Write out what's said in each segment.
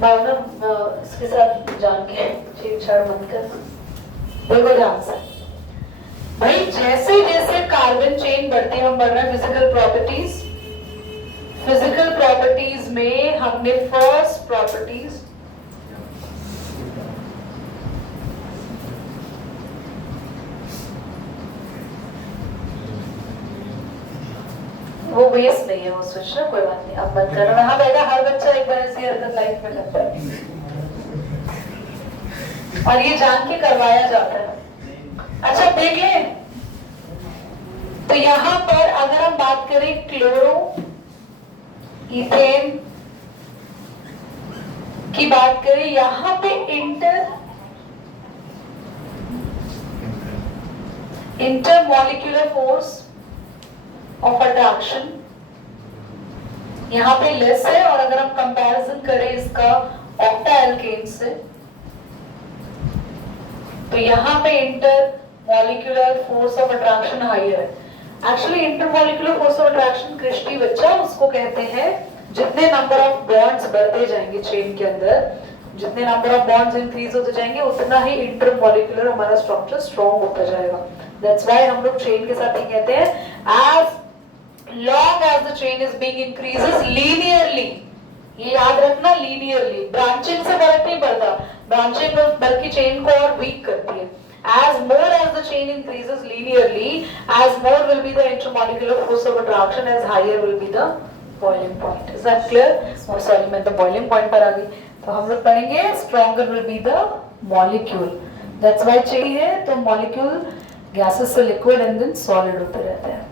भावना इसके साथ जान के छेड़छाड़ मत कर। देखो ध्यान से भाई, जैसे जैसे कार्बन चेन बढ़ती है, हम बढ़ रहे हैं फिजिकल प्रॉपर्टीज। फिजिकल प्रॉपर्टीज में हमने फर्स्ट प्रॉपर्टीज वो वेस्ट नहीं है वो स्विच ना, कोई बात नहीं, अब बंद करना। हाँ बेटा, हर बच्चा एक बार ऐसी हरकत लाइफ में करता है और ये जान के करवाया जाता है। अच्छा देख ले, तो यहां पर अगर हम बात करें क्लोरो इथेन की बात करें, यहां पे इंटरमॉलिक्यूलर फोर्स ऑफ अट्रैक्शन यहां पे लेस है, और अगर हम कंपैरिजन करें इसका ऑक्टा एल्केन से, तो यहाँ पे intermolecular force of attraction higher है। Actually intermolecular force of attraction क्रिस्टी बच्चा उसको कहते हैं, जितने नंबर ऑफ बॉन्ड्स बढ़ते जाएंगे चेन के अंदर, जितने नंबर ऑफ बॉन्ड्स इंक्रीज होते जाएंगे, उतना ही इंटरमॉलिक्यूलर हमारा स्ट्रक्चर स्ट्रॉन्ग होता जाएगा। दैट्स व्हाई हम लोग चेन के साथ ही कहते हैं, as long as the chain is being increases linearly, ये याद रखना, linearly, branching से फर्क नहीं पड़ता, branching बल्कि चेन को और weak करती है। As more as the chain increases linearly, as more will be the intermolecular force of attraction, as higher will be the boiling point. Is that clear? Oh sorry, मैं तो boiling point पर आ गई। तो हम लोग पढ़ेंगे stronger will be the molecule. That's why chain है तो molecule gases से liquid and then solid होते रहते हैं।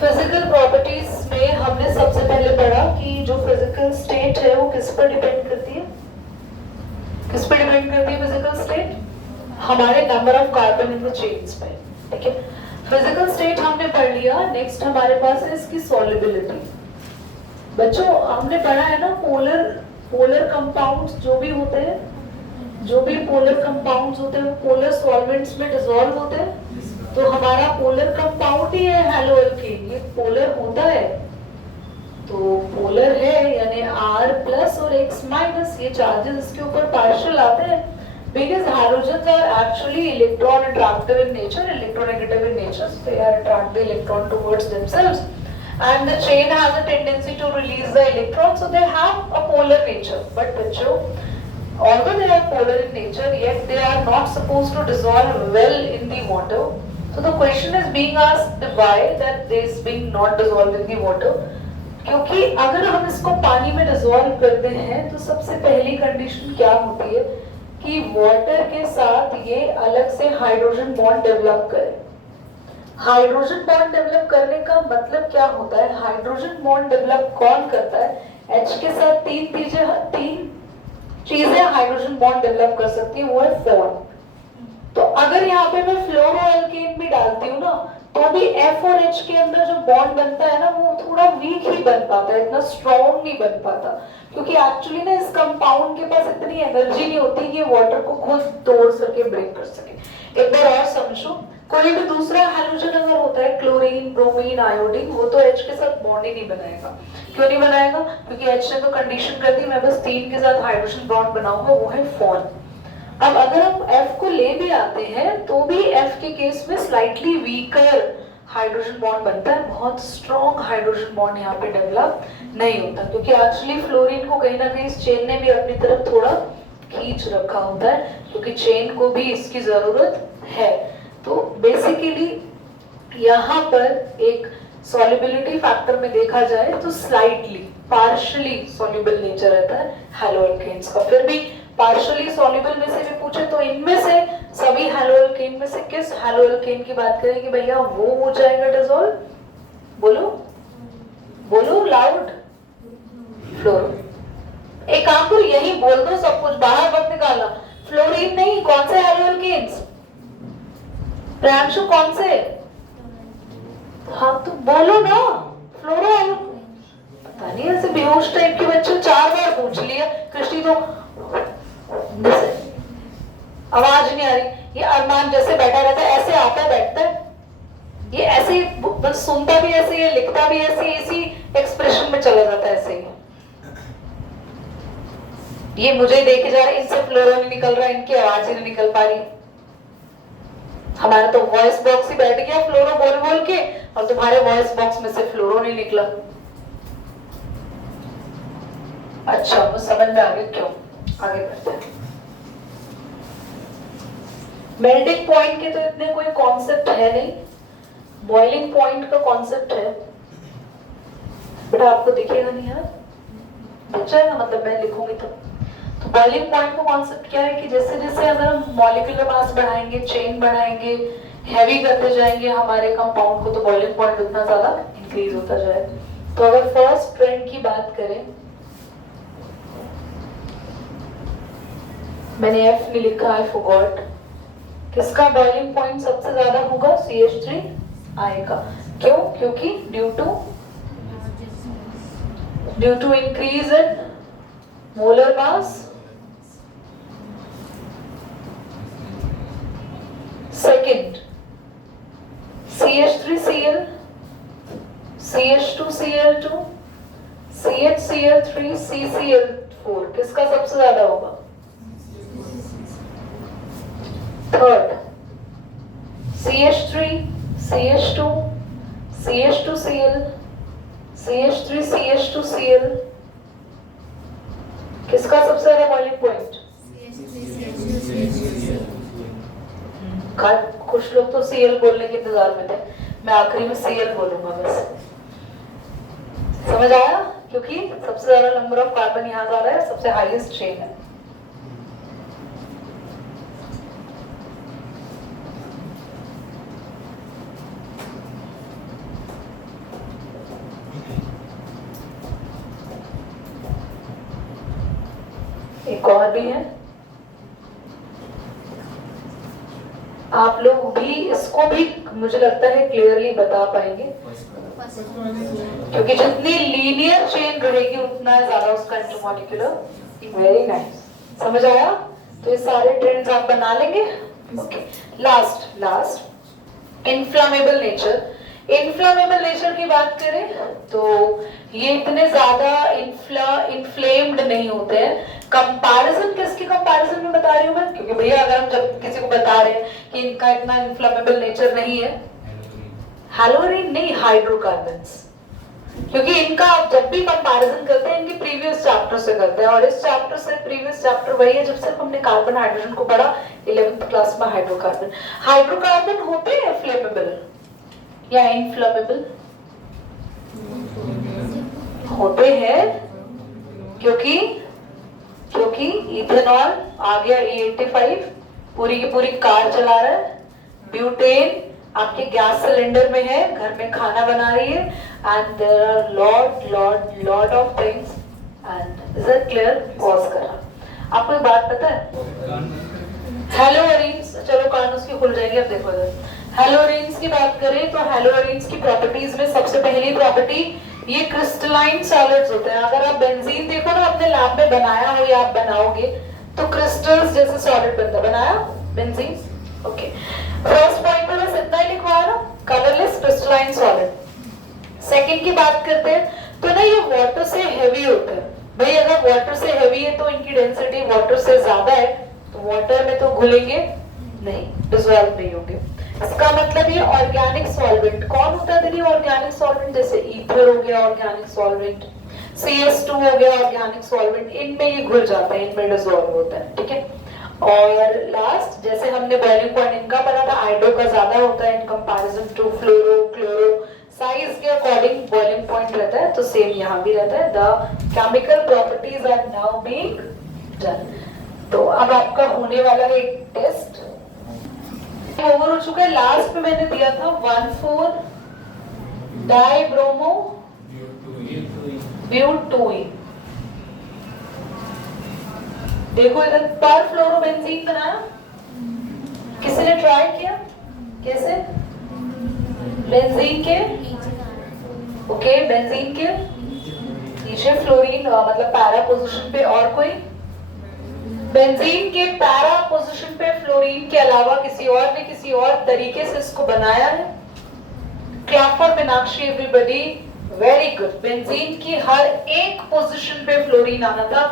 फिजिकल प्रॉपर्टीज में हमने सबसे पहले पढ़ा कि जो फिजिकल स्टेट है वो किस पर डिपेंड करती है, किस पर डिपेंड करती है फिजिकल स्टेट, हमारे number of carbon in the chains पे। ठीक है, फिजिकल स्टेट हमने पढ़ लिया। नेक्स्ट हमारे पास है इसकी सॉल्युबिलिटी। बच्चों हमने पढ़ा है ना, पोलर कंपाउंड्स जो भी होते हैं, जो भी पोलर कंपाउंड्स होते हैं वो पोलर सॉल्वेंट्स में डिसॉल्व होते हैं। तो हमारा पोलर कंपाउंड ही है हैलोअल्केन, ये पोलर होता है, तो पोलर है यानी R प्लस और X माइनस, ये चार्जेस इसके ऊपर पार्शियल आते हैं, because hydrogen are actually electron attractive in nature, electronegative in nature, so they are attract the electron towards themselves and the chain has a tendency to release the electron, so they have a polar nature. But बच्चों, although they are polar in nature, yet they are not supposed to dissolve well in the water. So the question is being asked why that this being not dissolved in the water, क्योंकि अगर हम इसको पानी में dissolve करते हैं तो सबसे पहली कंडीशन क्या होती है कि वाटर के साथ ये अलग से हाइड्रोजन बॉन्ड डेवलप करे। हाइड्रोजन बॉन्ड डेवलप करने का मतलब क्या होता है, हाइड्रोजन बॉन्ड डेवलप कौन करता है, H के साथ तीन चीजें हाइड्रोजन बॉन्ड डेवलप कर सकती है, वो है फॉर्म। तो अगर यहाँ पे मैं फ्लोरोअल्केन भी डालती हूँ ना, तो भी F और H के अंदर जो बॉन्ड बनता है ना, वो थोड़ा वीक ही बन पाता है, इतना स्ट्रॉन्ग नहीं बन पाता, क्योंकि एक्चुअली ना इस कंपाउंड के पास इतनी एनर्जी नहीं होती कि वाटर को खुद तोड़ सके, ब्रेक कर सके। एक बार और समझो, कोई भी दूसरा हाइड्रोजन अगर होता है, क्लोरीन, ब्रोमीन, आयोडीन, वो तो H के साथ बॉन्ड ही नहीं बनाएगा। क्यों नहीं बनाएगा? क्योंकि H ने तो कंडीशन कर दी, मैं बस 3 के साथ हाइड्रोजन बॉन्ड बनाऊंगा, वो है फॉर्म। अब अगर हम F को ले भी आते हैं तो भी F के केस में स्लाइटली वीकर हाइड्रोजन बॉन्ड बनता है, बहुत स्ट्रॉन्ग हाइड्रोजन बॉन्ड यहाँ पे डेवलप नहीं होता, क्योंकि एक्चुअली फ्लोरीन को कहीं ना कहीं इस चेन ने भी अपनी तरफ थोड़ा खींच रखा होता है, क्योंकि चेन को भी इसकी जरूरत है। तो बेसिकली यहाँ पर एक सॉल्युबिलिटी फैक्टर में देखा जाए तो स्लाइटली पार्शियली सॉल्युबल नेचर रहता है हैलोअल्केन्स का। फिर भी पार्शियली सॉल्युबल में से भी पूछे तो इनमें से सभी हैलोअल्केन में से किस हैलोअल्केन की बात करें कि भैया वो हो जाएगा डिसॉल्व? बोलो बोलो लाउड, फ्लोरो। एक काम करो, यही बोल दो, सब कुछ बाहर मत निकालना। फ्लोरीन नहीं, कौन से हैलोअल्केन्स? प्रांशु कौन से? हाँ तो बोलो ना, फ्लोरो। पता नहीं ऐसे बेहोश टाइप के बच्चे 4 बार पूछ लिया, कृष्टि तो आवाज नहीं आ रही। ये अरमान जैसे बैठा रहता है, ऐसे आता है बैठता है, ये ऐसे ही बस सुनता भी ऐसे ही, लिखता भी ऐसे ही, इसी एक्सप्रेशन में चला जाता है ऐसे ही। ये मुझे देखे जा रहा है, इनसे फ्लोरो नहीं निकल रहा, इनकी आवाज ही नहीं निकल पा रही। हमारा तो वॉइस बॉक्स ही बैठ गया फ्लोरो बोल बोल के, और तुम्हारे वॉइस बॉक्स में से फ्लोरो नहीं निकला। अच्छा, वो समझ में आ गया क्यों। आगे बढ़ते हैं। मेल्टिंग पॉइंट के तो इतने कोई कॉन्सेप्ट है नहीं, बॉइलिंग पॉइंट का कॉन्सेप्ट है, बेटा आपको दिखेगा नहीं यार, दिख जाएगा मतलब मैं लिखूंगी तो बॉइलिंग पॉइंट का कॉन्सेप्ट क्या है कि जैसे जैसे अगर हम मॉलिक्यूलर मास बढ़ाएंगे, चेन बढ़ाएंगे, हैवी करते जाएंगे हमारे कंपाउंड को, तो बॉइलिंग पॉइंट उतना ज्यादा इंक्रीज होता जाएगा। तो अगर फर्स्ट ट्रेंड की बात करें, मैंने F नहीं लिखा, आई फॉरगॉट, किसका बॉइलिंग पॉइंट सबसे ज्यादा होगा? CH3 आएगा। क्यों? क्योंकि due to increase in molar mass, second CH3Cl, CH2Cl2, CHCl3, CCl4, किसका सबसे ज्यादा होगा? Third CH3, CH2, CH2Cl, CH3, CH2Cl, किसका सबसे ज्यादा बॉइलिंग पॉइंट? कुछ लोग तो Cl बोलने के इंतजार में थे, मैं आखिरी में Cl बोलूंगा बस। समझ आया? क्योंकि सबसे ज्यादा नंबर ऑफ कार्बन यहाँ जा रहा है, सबसे हाईएस्ट चेन है। एक और भी है, आप लोग भी इसको भी मुझे लगता है क्लियरली बता पाएंगे, क्योंकि जितनी लीनियर चेन रहेगी उतना ज्यादा उसका इंटरमॉलिक्यूलर। वेरी नाइस, समझ आया? तो ये सारे ट्रेंड्स आप बना लेंगे। Okay, last inflammable nature. Inflammable nature की बात करें तो ये इतने ज्यादा इन्फ्लेम्ड नहीं होते हैं। कंपैरिजन किसकी कंपैरिजन में बता रही हूँ मैं? क्योंकि भैया अगर हम जब किसी को बता रहे हैं कि इनका इतना इन्फ्लेमेबल नेचर नहीं है, हैलोरीन नहीं, हाइड्रोकार्बन्स, क्योंकि इनका आप जब भी कंपैरिजन करते हैं इनके प्रीवियस चैप्टर से करते हैं, और इस चैप्टर से प्रीवियस चैप्टर वही है जब सिर्फ हमने कार्बन हाइड्रोजन को पढ़ा 11th क्लास में। हाइड्रोकार्बन होते हैं फ्लेमेबल या इनफ्लेमेबल? होते हैं, क्योंकि इथेनॉल आ गया E85, पूरी की पूरी कार चला रहा है। ब्यूटेन आपके गैस सिलेंडर में है, घर में खाना बना रही है, and there are lot of things. And is it clear? Pause करा। आपको एक बात पता है, हेलोअरीन्स, चलो कान उसकी खुल जाएगी, अब देखो इधर। हेलोअरीन्स की बात करें तो हेलोअरीन्स की प्रॉपर्टीज में सबसे पहली प्रॉपर्टी, ये क्रिस्टलाइन सॉलिड्स होते हैं। अगर आप बेंजीन देखो ना अपने लैब में बनाया हो या आप बनाओगे तो क्रिस्टल्स जैसे सॉलिड बनता, बनाया बेंजीन? ओके, फर्स्ट पॉइंट में बस इतना ही लिखवाया ना, कलरलेस क्रिस्टलाइन सॉलिड। सेकंड की बात करते हैं तो ना ये वाटर से हेवी होते हैं। भाई अगर वाटर से हेवी है तो इनकी डेंसिटी वाटर से ज्यादा है, तो वाटर में तो घुलेंगे नहीं, डिसॉल्व नहीं होंगे। इसका मतलब ये ऑर्गेनिक सॉल्वेंट कौन होता है? देखिए ऑर्गेनिक सॉल्वेंट जैसे ईथर हो गया ऑर्गेनिक सॉल्वेंट, CS2 हो गया ऑर्गेनिक सॉल्वेंट, इनमें ये घुल जाते हैं, इनमें डिसॉल्व होता है, ठीक है। और लास्ट, जैसे हमने बॉइलिंग पॉइंट इनका पढ़ा था, आयोडो का ज्यादा होता है in comparison to fluoro, chloro. Size के अकॉर्डिंग बॉइलिंग पॉइंट रहता है, तो सेम यहाँ भी रहता है। The chemical properties are now being done. तो अब आपका होने वाला है एक टेस्ट, ओवर हो चुका है। लास्ट में मैंने दिया था 1,4 डाइब्रोमो ब्यूटोइन। देखो इधर पर फ्लोरोबेंजीन बनाया, किसी ने ट्राई किया? कैसे? बेंजीन के, ओके, बेंजीन के नीचे फ्लोरीन मतलब पैरा पोजीशन पे, और कोई? बेंजीन के पैरा पोजीशन पे फ्लोरीन के अलावा किसी और ने किसी और तरीके से इसको बनाया है? Clap for Meenakshi everybody, very good. Benzene की हर एक पोजीशन पे फ्लोरीन आना था,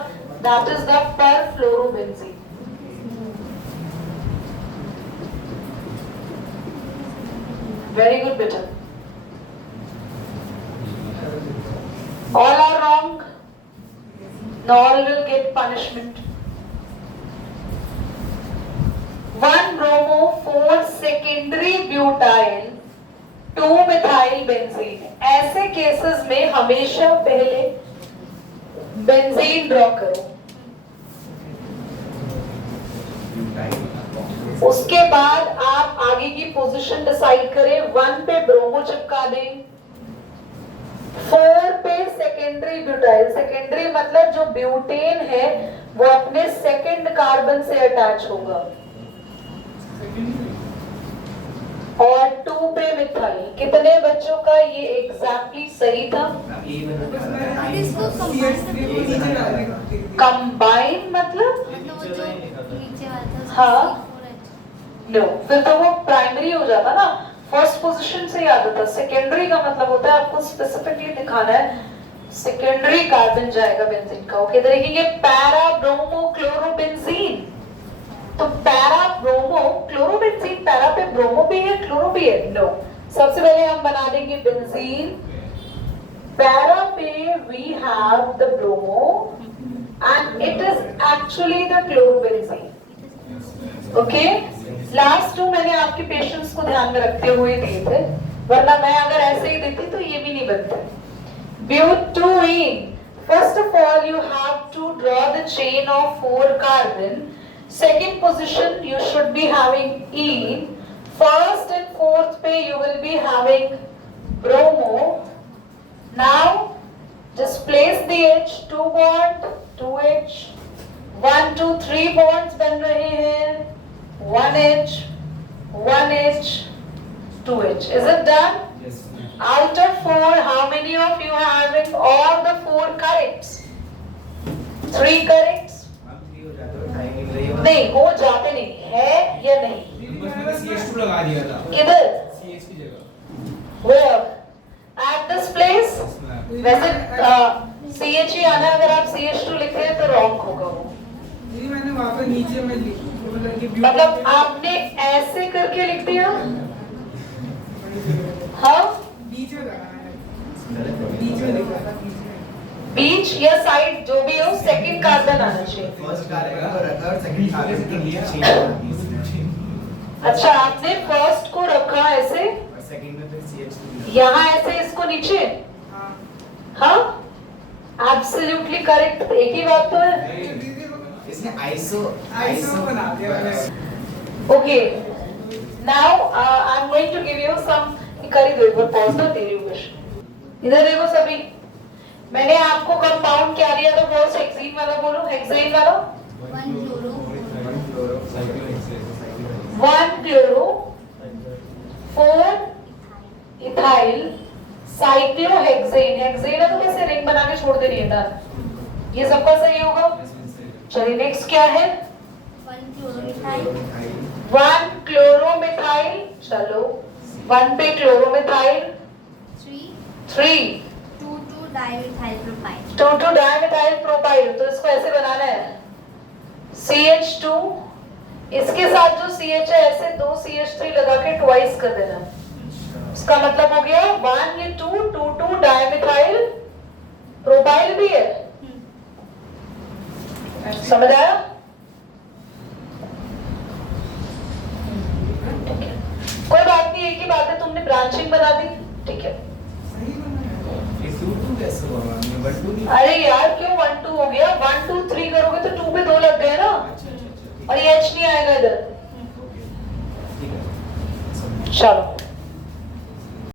that is the perfluorobenzene. Very good बेटा। All are wrong. Now all will get punishment. 1-bromo 4 secondary butyl 2-methyl benzene। ऐसे केसेस में हमेशा पहले बेंजीन ड्रॉ करो, उसके बाद आप आगे की पोजीशन डिसाइड करें। 1 पे ब्रोमो चिपका दें, 4 पे सेकेंडरी ब्यूटाइल। सेकेंडरी मतलब जो ब्यूटेन है वो अपने सेकंड कार्बन से अटैच होगा, और 2 पे मिथाइल। कितने बच्चों का ये एग्जैक्टली सही था? कंबाइन मतलब हाँ, नो, फिर तो वो प्राइमरी हो जाता ना, फर्स्ट पोजीशन से याद होता। सेकेंडरी का मतलब होता है आपको स्पेसिफिकली दिखाना है सेकेंडरी कार्बन जाएगा बेंजीन का। ओके, देखिए पैरा ब्रोमो क्लोरोबेंजीन, तो पैरा ब्रोमो क्लोरोबेंजीन, पैरा पे ब्रोमो भी है क्लोरो भी है, नो। सबसे पहले हम बना देंगे बेंजीन, पैरा पे we have the bromo and it is actually the chlorobenzene. Okay, last 2 मैंने आपके पेशेंट्स को ध्यान में रखते हुए दिए थे, वरना मैं अगर ऐसे ही देती तो ये भी नहीं बनता। Butane, first of all you have to draw the chain of 4 carbon. Second position you should be having ene, first and fourth पे you will be having bromo। now just place the H, 2 bond 2H, 1 2 3 bonds बन रहे हैं, 1H 1H 2H। is it done? Yes, out of 4 how many of you are having all the 4 corrects? 3 corrects? नहीं, हो जाते नहीं है या नहीं? मैंने CH2 लगा दिया था। किधर? CH की जगह। Where? At this place? वैसे CH ही आना, अगर आप CH2 लिखते हैं तो रॉन्ग होगा वो। जी मैंने वहाँ पे नीचे में मतलब आपने ऐसे करके लिख दिया? हाँ? बीच में लगा है, बीच में लिखा था। बीच या साइड जो भी हो, सेकंड कार्बन आना चाहिए। फर्स्ट कार्बन को रखा और सेकंड कार्बन के लिए चेन। अच्छा, आपने फर्स्ट को रखा ऐसे और सेकंड में फिर CH2 यहाँ ऐसे, इसको नीचे। हाँ, हाँ, एब्सोल्युटली करेक्ट। एक ही बात तो है। इसने आइसो बना दिया मैंने। Okay, now I am going to give you some. कर ही दो एक बार, पॉज ना तेरी क्वेश्चन। इधर देखो सभी, मैंने आपको कंपाउंड क्या दिया था? फर्स्ट हेक्सेन वाला बोलो, हेक्सेन वाला। 1 क्लोरो 4 इथाइल साइक्लोहेक्सेन। हेक्सेन है तो कैसे रिंग बना के छोड़ दे रही है डन। ये सबका सही होगा। चलिए नेक्स्ट क्या है? 1 क्लोरोमिथाइल। चलो 1 पे chloromethyl, 3 dimethyl propyl. 2 dimethyl propyl. तो इसको ऐसे बनाना है CH2, इसके साथ जो CH है ऐसे 2 CH3 लगा के ट्वाइस कर देना। इसका मतलब हो गया 1 ये 2 डाइमिथाइल प्रोपाइल भी है। समझ आया? कोई बात नहीं, एक ही बात है, तुमने ब्रांचिंग बना दी, ठीक है। कैसे हुआ? 1 2 नहीं। अरे यार क्यों 1 2 हो गया? 1 2 3 करोगे तो 2 पे 2 लग गए ना, और ये H नहीं आएगा इधर। ठीक है। चलो